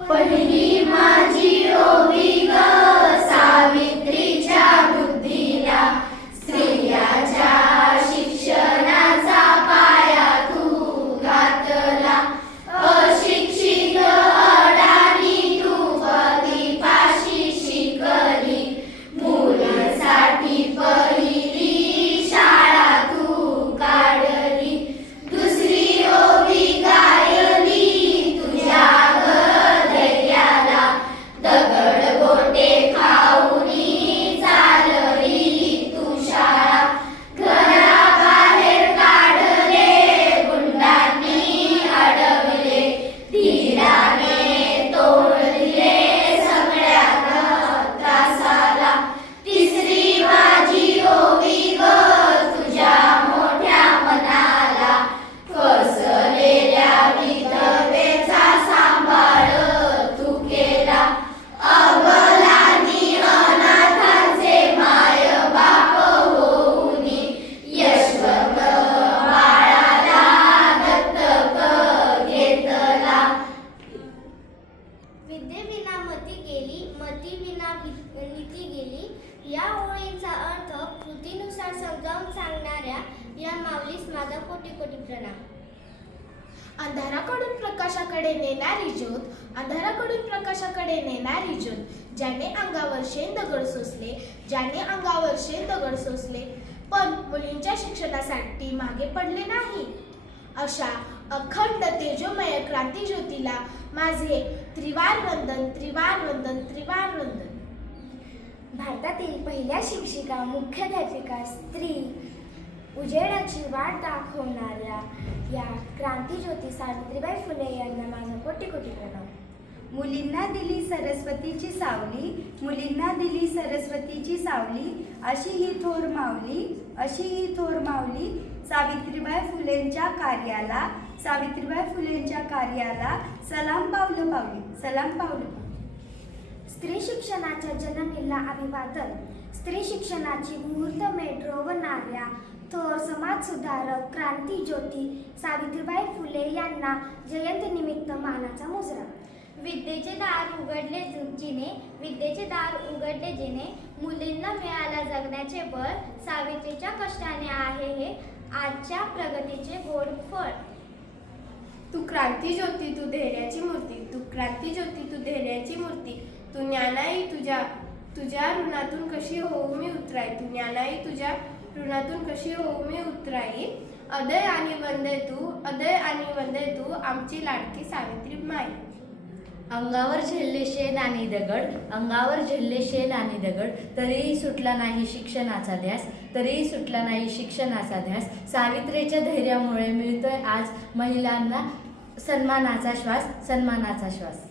पहिली माझी ओवी ग सावित्रीच्या बुद्धीला, स्त्रियाच्या शिक्षणाचा पाया तू घातला. अशिक्षित अडाणी तू पदीपाशी शिकली, मुलांसाठी पहिली शाळा तू काढली. दुसरी ओवी गायली तुझ्या धैर्याला, दगड गोटे खाऊनी चालली तू शाळा. घराबाहेर काढले गुंडांनी अडवले, धीराने तोंड दिले सगळ्या त्रासाला. तिसरी माझी ओवी ग तुझ्या मोठ्या मनाला, फसलेल्या विधवेचा सांभाळ तू केला. अबलांनी अनाथांचे माय बाप होऊनी, यशवंत बाळाला दत्तक घेतला. विद्येविना मती गेली, मतीविना नीती गेली. या ओळींचा अर्थ कृतीनुसार समजावून सांगणाऱ्या या माऊलीस माझा कोटी कोटी प्रणाम. अंधाराकडून प्रकाशाकडे नेणारी ज्योत, अंधाराकडून प्रकाशाकडे नेणारी ज्योत. ज्याने अंगावर शेण दगड सोसले, ज्याने अंगावर शेण दगड सोसले, पण मुलींच्या शिक्षणासाठी मागे पडले नाही. अशा अखंड तेजोमय क्रांती ज्योतीला माझे त्रिवार वंदन, त्रिवार वंदन, त्रिवार वंदन. भारतातील पहिल्या शिक्षिका, मुख्याध्यापिका, स्त्री, उजेडाची वाट दाखवणाऱ्या या क्रांतीज्योती सावित्रीबाई फुले यांना माझा कोटी कोटी प्रणाम. मुलींना दिली सरस्वतीची सावली, मुलींना दिली सरस्वतीची सावली. अशी ही थोर माऊली, अशी ही थोर माऊली. सावित्रीबाई फुलेंच्या कार्याला, सावित्रीबाई फुलेंच्या कार्याला सलाम पावलं पावली, सलाम पावलं पावली. स्त्री शिक्षणाच्या जननीला अभिवादन. स्त्री शिक्षणाची मुहूर्तमेढ रोवणाऱ्या थोर समाजसुधारक क्रांतीज्योती सावित्रीबाई फुले यांना जयंतीनिमित्त मानाचा मुजरा. विद्येचे दार उघडले जिने, विद्येचे दार उघडले जिने, मुलींना मिळाला जगण्याचे बळ. सावित्रीच्या कष्टाने आहे हे आजच्या प्रगतीचे गोड फळ. तू क्रांती ज्योती, तू धैर्याची मूर्ती, तू क्रांती ज्योती, तू धैर्याची मूर्ती. तू ज्ञानाई तुझ्या ऋणातून कशी होऊ मी उतराई, तू ज्ञानाई तुझ्या ऋणातून कशी होऊ मी उतराई. अदय आणि वंदे तू, अदय आणि वंदे तू, आमची लाडकी सावित्री माई. अंगावर झेलले शेण आणि दगड, अंगावर झेलले शेण आणि दगड, तरीही सुटला नाही शिक्षणाचा ध्यास, तरीही सुटला नाही शिक्षणाचा ध्यास. सावित्रीच्या धैर्यामुळे मिळतोय आज महिलांना सन्मानाचा श्वास, सन्मानाचा श्वास.